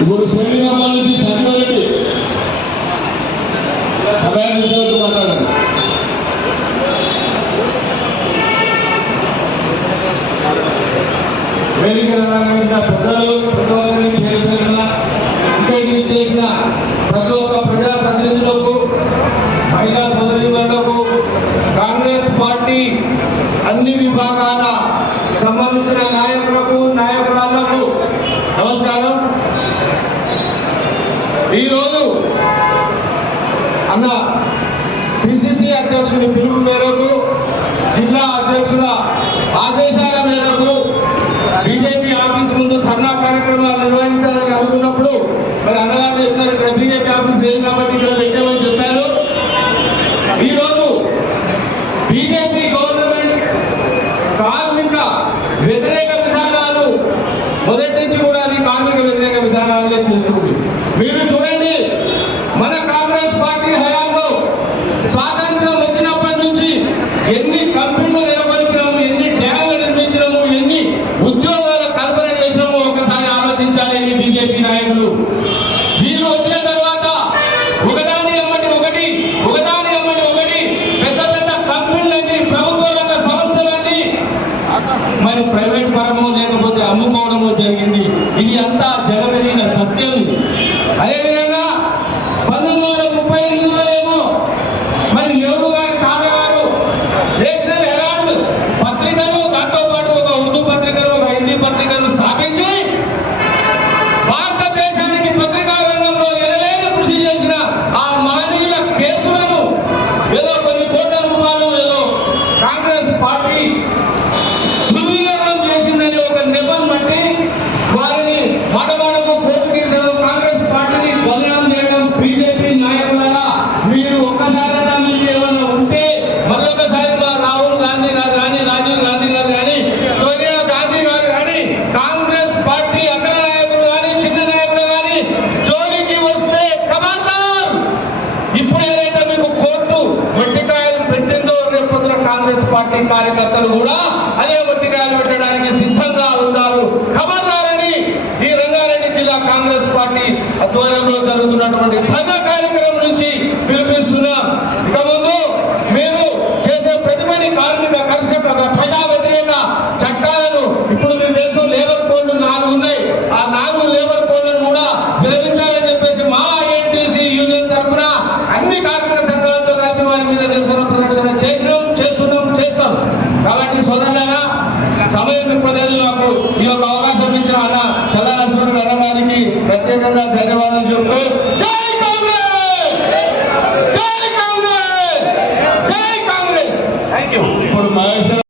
ఇప్పుడు శ్రీరామాల నుంచి సంగారెడ్డి అభయాన్ని విషయాలతో వేదిక రంగంగా పెద్దలు పెద్దవాళ్ళని చేసిన ఇంకా చేసిన ప్రతి ఒక్క మహిళా కాంగ్రెస్ పార్టీ అన్ని విభాగాల సంబంధించిన నాయకులు ఈరోజు అన్న పిసిసి అధ్యక్షుని పిలుపు మేరకు జిల్లా అధ్యక్షుల ఆదేశాల మేరకు బీజేపీ ఆఫీస్ ముందు ధర్నా కార్యక్రమాలు నిర్వహించాలని అనుకున్నప్పుడు మరి అన్నగారు చెప్తారు ఇక్కడ బీజేపీ ఆఫీస్ లేదు కాబట్టి ఇక్కడ పెట్టామని చెప్పారు. ఈరోజు బీజేపీ గవర్నమెంట్ కార్మిక వ్యతిరేక విధానాలు మొదటి నుంచి కూడా కార్మిక వ్యతిరేక విధానాలనే చేస్తుంది మీరు చూడండి మన కాంగ్రెస్ పార్టీ హయాంలో స్వాతంత్రం వచ్చినప్పటి నుంచి ఎన్ని కంపెనీలు నెలకొల్పినాము ఎన్ని డ్యామ్లు నిర్మించినాము ఎన్ని ఉద్యోగాల కల్పన చేసినామో ఒకసారి ఆలోచించాలి ఈ బీజేపీ నాయకులు. వీళ్ళు వచ్చిన కాంగ్రెస్ పార్టీ కార్యకర్తలు కూడా అదే ఒత్తిడాలు పెట్టడానికి సిద్ధంగా ఉన్నారు. ఖబర్దారని ఈ రంగారెడ్డి జిల్లా కాంగ్రెస్ పార్టీ ఆధ్వర్యంలో జరుగుతున్నటువంటి ధన కార్యక్రమం ఈ యొక్క అవకాశం ఇచ్చిన అన్న చల్ల లక్ష్మణ్ అన్న గారికి ప్రత్యేకంగా ధన్యవాదాలు చెప్తూ